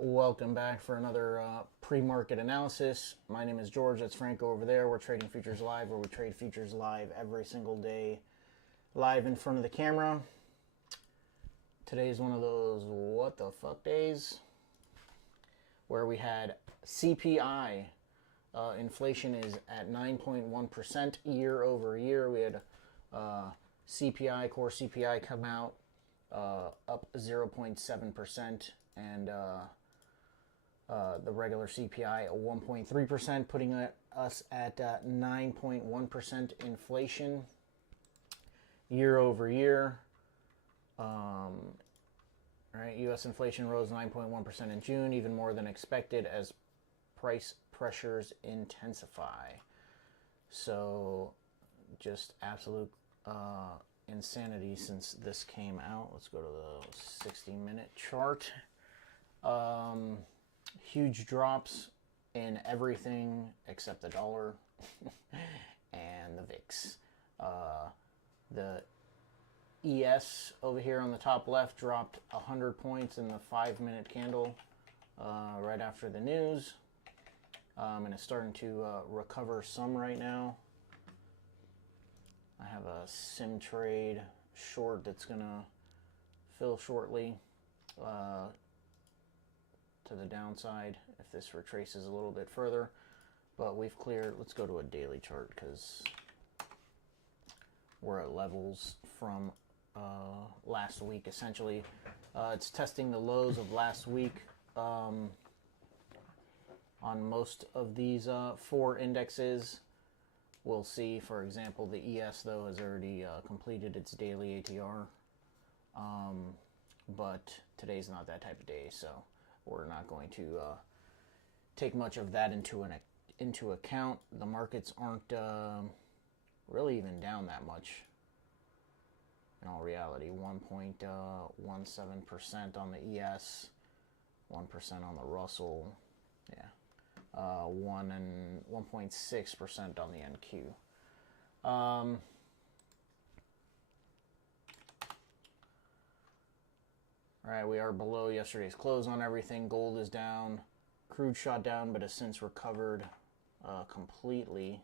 Welcome back for another pre-market analysis. My name is George. That's Franco over there. We're trading futures live, where we trade futures live every single day, live in front of the camera. Today is one of those what the fuck days where we had CPI. Inflation is at 9.1% year over year. We had CPI, core CPI come out up 0.7%, and the regular CPI at 1.3%, putting us at 9.1% inflation year over year. Right, U.S. inflation rose 9.1% in June, even more than expected as price pressures intensify. So, just absolute insanity since this came out. Let's go to the 60-minute chart. Huge drops in everything except the dollar and the VIX. The ES over here on the top left dropped 100 points in the 5-minute candle right after the news. And it's starting to recover some right now. I have a sim trade short that's going to fill shortly to the downside if this retraces a little bit further. But we've cleared. Let's go to a daily chart because we're at levels from last week essentially. It's testing the lows of last week on most of these 4 indexes. We'll see, for example, the ES, though, has already completed its daily ATR. But today's not that type of day, so we're not going to take much of that into account. The markets aren't really even down that much. In all reality, 1.17% on the ES, 1% on the Russell, yeah. 1.6% on the NQ. All right, we are below yesterday's close on everything. Gold is down. Crude shot down, but has since recovered completely.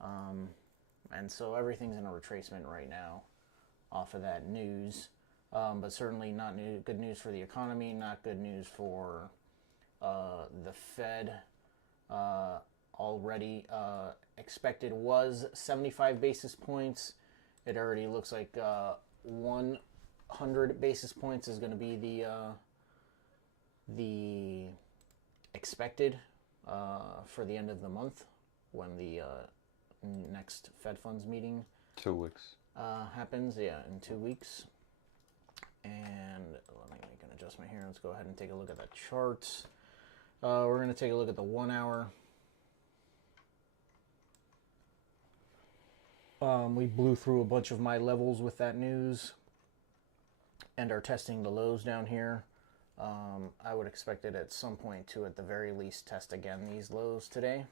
And so everything's in a retracement right now off of that news. But certainly not good news for the economy, not good news for the Fed. Already expected was 75 basis points. It already looks like 100 basis points is going to be the expected for the end of the month when the next Fed funds meeting 2 weeks happens. Yeah, in 2 weeks. And let me make an adjustment here. Let's go ahead and take a look at the charts. We're going to take a look at the 1 hour. We blew through a bunch of my levels with that news and are testing the lows down here. I would expect it at some point to, at the very least, test again these lows today.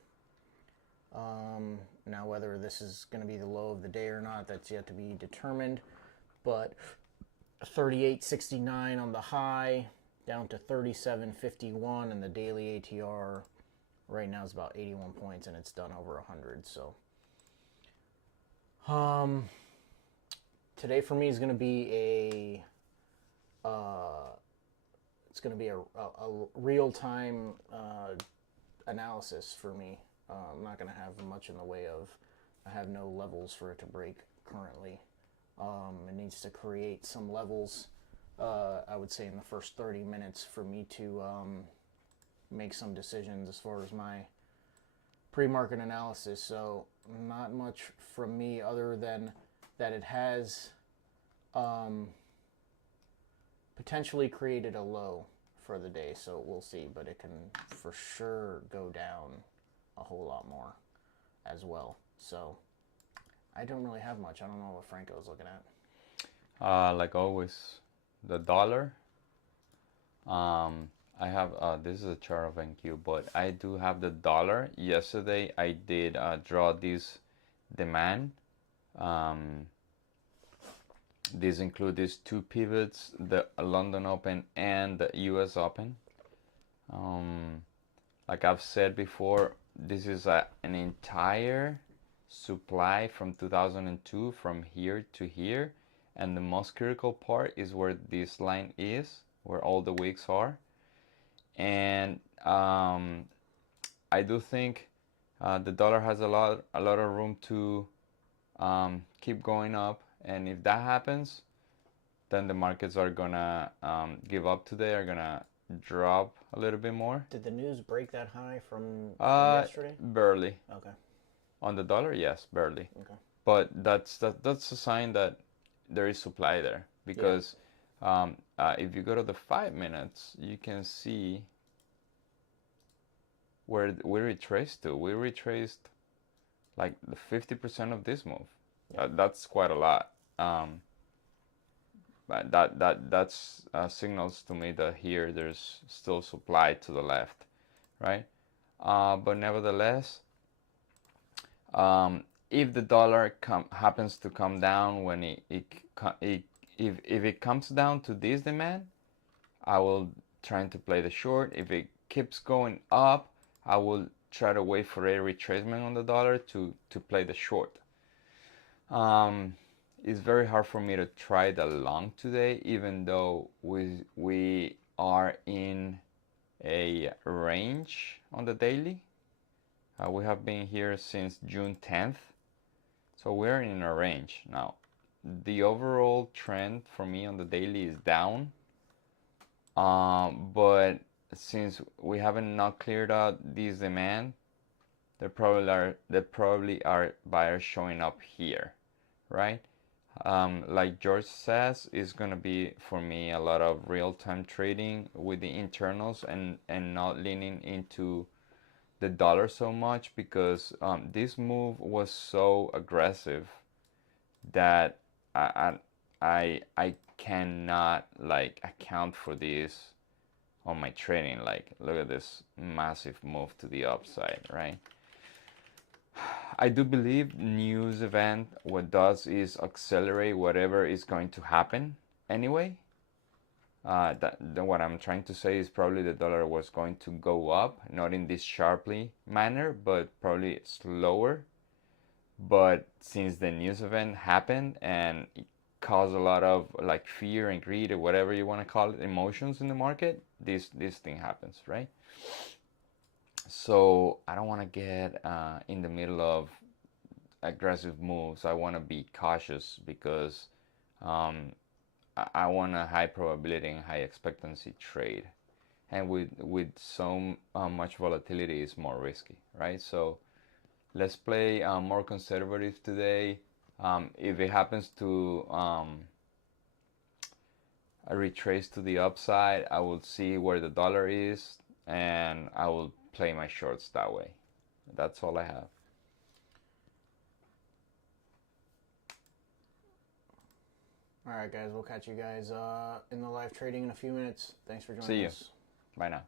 Now, whether this is going to be the low of the day or not, that's yet to be determined. But 38.69 on the high, down to 37.51, and the daily ATR right now is about 81 points, and it's done over 100. So, today for me is going to be it's going to be a real-time analysis for me. I'm not going to have much in the way of, I have no levels for it to break currently. It needs to create some levels, I would say, in the first 30 minutes for me to make some decisions as far as my pre-market analysis. So not much from me other than that it has potentially created a low for the day. So we'll see, but it can for sure go down a whole lot more as well. So I don't really have much. I don't know what Franco's looking at. like always, the dollar. I have this is a chart of NQ, but I do have the dollar. Yesterday I did draw this demand. These include these 2 pivots, the London Open and the US Open. Like I've said before, this is an entire supply from 2002 from here to here, and the most critical part is where this line is, where all the wicks are. And I do think the dollar has a lot of room to keep going up, and if that happens, then the markets are gonna give up today, are gonna drop a little bit more. Did the news break that high from yesterday? Barely. Okay. On the dollar, yes, barely. Okay. But that's a sign that there is supply there, because if you go to the 5 minutes, you can see where we retraced to. We retraced like the 50% of this move. Yeah. That's quite a lot. But that's signals to me that here there's still supply to the left, right? But nevertheless, if the dollar happens to come down when if it comes down to this demand, I will try to play the short. If it keeps going up, I will try to wait for a retracement on the dollar to play the short. It's very hard for me to try the long today, even though we are in a range on the daily. We have been here since June 10th, so we're in a range now. The overall trend for me on the daily is down, but since we haven't not cleared out this demand, there probably are buyers showing up here, right? Like George says, it's gonna be for me a lot of real-time trading with the internals and not leaning into the dollar so much, because this move was so aggressive that I cannot like account for this on my trading. Like, look at this massive move to the upside, right? I do believe news event what does is accelerate whatever is going to happen anyway. What I'm trying to say is probably the dollar was going to go up, not in this sharply manner, but probably slower. But since the news event happened and it caused a lot of like fear and greed or whatever you want to call it, emotions in the market, this thing happens, right? So I don't want to get in the middle of aggressive moves. I want to be cautious because I want a high probability and high expectancy trade, and with so much volatility, is more risky, right? So let's play more conservative today. If it happens to retrace to the upside, I will see where the dollar is, and I will play my shorts that way. That's all I have. All right, guys. We'll catch you guys in the live trading in a few minutes. Thanks for joining See you. us. Bye now.